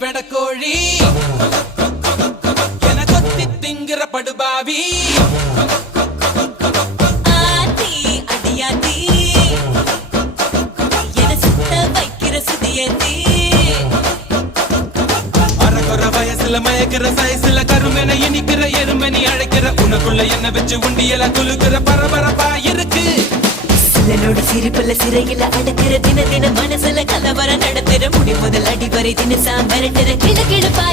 வெடக்கோழி என கொத்தி திங்கிற படுபாவி ஆத்தி அடியாத்தி என சுத்த வைக்கிற சுதியத்தி அறகுற வயசுல மயக்கிற சைஸ்ல கருமென இனிக்கிற எருமனி அழைக்கிற உனக்குள்ள என்ன வச்சு உண்டியல குலுக்கிற பரபரப்பா இருக்கு சிலனோட சிரிப்புல சிறையில அடக்கிற தின தின மனசுல கலவரம் நடத்துற முடி முதல் அடி வரை தினசா மிரட்டுற கிழக்கிழப்பா